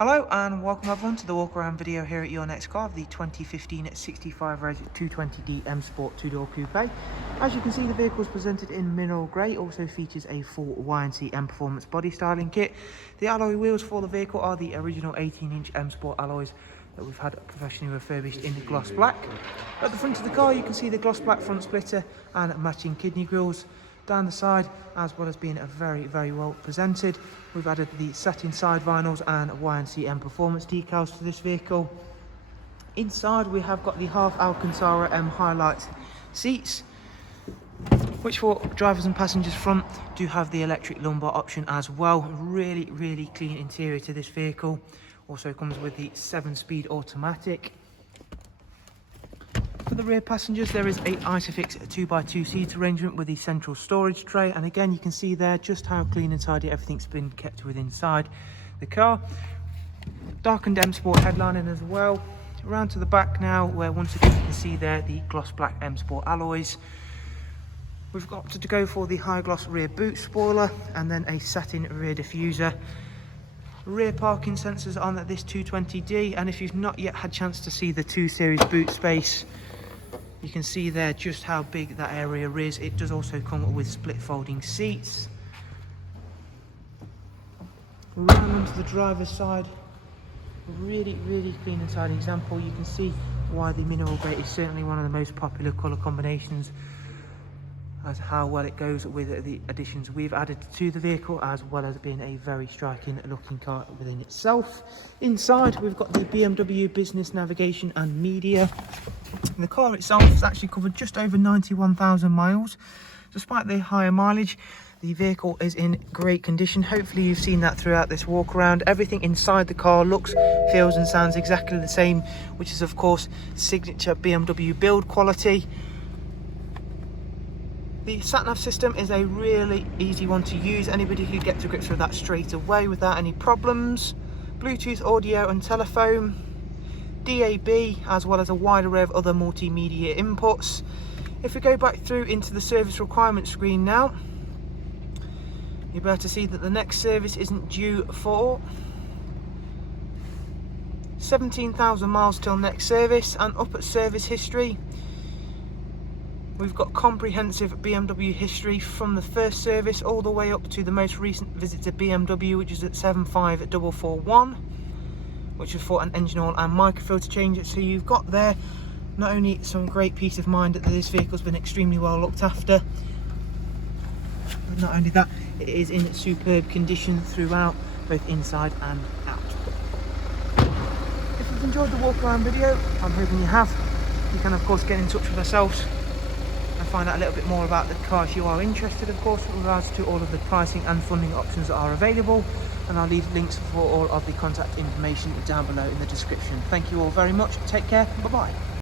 Hello and welcome everyone to the walk around video here at your next car of the 2015 65 Reg 220D M Sport 2-door coupe. As you can see, the vehicle is presented in mineral grey, also features a full YNC Mperformance body styling kit. The alloy wheels for the vehicle are the original 18-inch M Sport alloys that we've had professionally refurbished in gloss black. At the front of the car you can see the gloss black front splitter and matching kidney grills. Down the side, as well as being very well presented, we've added the satin side vinyls and YNC Mperformance decals to this vehicle. Inside we have got the half Alcantara M highlight seats, which for drivers and passengers front do have the electric lumbar option as well. Really clean interior to this vehicle. Also comes with the 7-speed automatic. For the rear passengers, there is a Isofix 2x2 seat arrangement with the central storage tray, and again you can see there just how clean and tidy everything's been kept with inside the car. Darkened M Sport headlining as well. Around to the back now, where once again you can see there the gloss black M Sport alloys. We've got to go for the high gloss rear boot spoiler and then a satin rear diffuser. Rear parking sensors on this 220D, and if you've not yet had a chance to see the 2 Series boot space, you can see there just how big that area is. It does also come with split folding seats. Round onto the driver's side, really clean and tidy example. You can see why the mineral grey is certainly one of the most popular colour combinations, as how well it goes with the additions we've added to the vehicle, as well as being a very striking looking car within itself. Inside we've got the BMW business navigation and media. The car itself has actually covered just over 91,000 miles. Despite the higher mileage, the vehicle is in great condition. Hopefully you've seen that throughout this walk around. Everything inside the car looks, feels and sounds exactly the same, which is of course signature BMW build quality. The sat-nav system is a really easy one to use. Anybody could get to grips with that straight away without any problems. Bluetooth audio and telephone, DAB, as well as a wide array of other multimedia inputs. If we go back through into the service requirement screen now, you'll be able to see that the next service isn't due for 17,000 miles till next service. And up at service history, we've got comprehensive BMW history from the first service all the way up to the most recent visit to BMW, which is at 75441, which is for an engine oil and microfilter change. So you've got there not only some great peace of mind that this vehicle's been extremely well looked after, but not only that, it is in superb condition throughout, both inside and out. If you've enjoyed the walk around video, I'm hoping you have, you can of course get in touch with ourselves and find out a little bit more about the car if you are interested, of course, with regards to all of the pricing and funding options that are available. And I'll leave links for all of the contact information down below in the description. Thank you all very much. Take care. Bye bye.